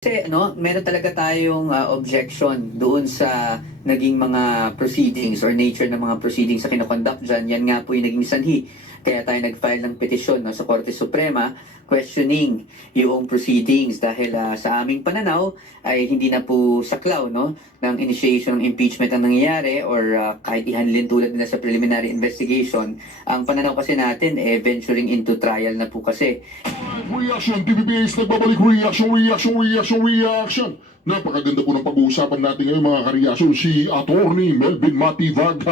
Kasi meron talaga tayong objection doon sa naging mga proceedings or nature ng mga proceedings sa kinoconduct dyan. Yan nga po yung naging sanhi. Kaya tayo nag-file ng petisyon sa Korte Suprema questioning yung proceedings dahil sa aming pananaw ay hindi na po saklaw ng initiation ng impeachment ang nangyayari or kahit ihanlin tulad nila sa preliminary investigation. Ang pananaw kasi natin venturing into trial na po kasi. Reaction, TVPA's nagbabalik reaction. Napakaganda po ng pag-uusapan natin ngayon mga kareaksyon. Si Attorney Melvin Matibag.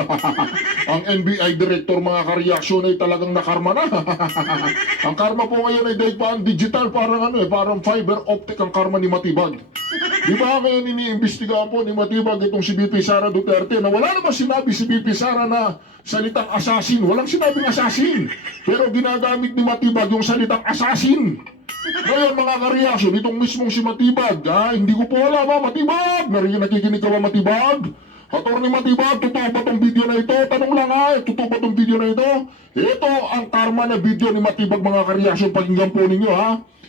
Ang NBI Director mga kareaksyon ay talagang nakarma na. Ang karma po ngayon ay dahil pa digital, parang fiber optic ang karma ni Matibag. Di ba ngayon iniimbestigahan po ni Matibag itong si BP Sara Duterte na wala naman sinabi si BP Sara na salitang assassin. Walang sinabing assassin. Pero ginagamit ni Matibag yung salitang assassin. Ngayon mga kareaksyon, itong mismong si Matibag, hindi ko po alam Matibag, nakikinig ka ba Matibag? Attorney Matibag, totoo ba tong video na ito? Tanong lang totoo ba tong video na ito? Ito ang karma na video ni Matibag mga kareaksyon, pakinggan po ninyo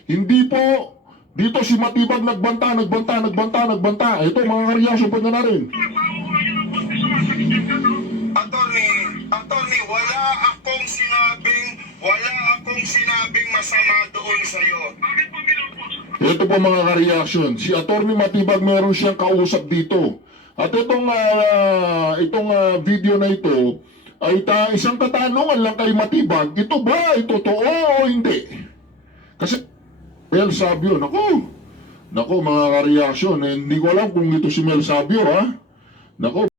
Hindi po, dito si Matibag nagbanta. Ito mga kareaksyon, pakinggan na rin. Attorney, wala akong sinabing masama doon sa'yo. Ito po mga kareaksyon, si Attorney Matibag meron siyang kausap dito. At itong video na ito ay isang katanungan lang kay Matibag, ito ba ay totoo o hindi? Kasi Mel Sabio, nako mga kareaksyon, hindi ko alam kung ito si Mel Sabio Nako.